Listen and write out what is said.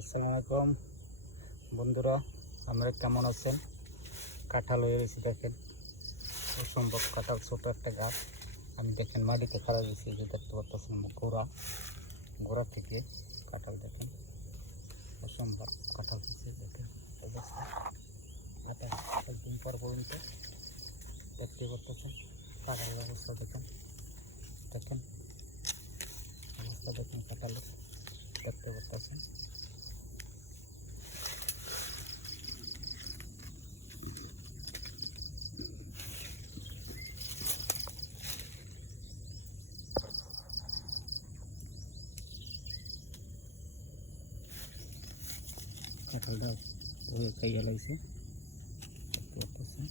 আসসালামু আলাইকুম বন্ধুরা, আমরা কেমন আছেন? কাঁঠাল হয়ে গেছি, দেখেন অসম্ভব কাঁঠাল, ছোট একটা গাছ। আমি দেখেন মাটিতে খাড়া গেছি, যে দেখতে পাচ্ছেন গোড়া থেকে কাঁঠাল, দেখেন অসম্ভব কাঁঠাল হয়েছে। দেখেন অবস্থা, একদিন পর পর্যন্ত দেখতে পাচ্ছেন কাঁঠালের অবস্থা। দেখেন অবস্থা, দেখেন কাঁঠালের, দেখতে পাচ্ছেন। কাঁঠালটা খাইয়ে লাগছে, দেখতে পাচ্ছেন।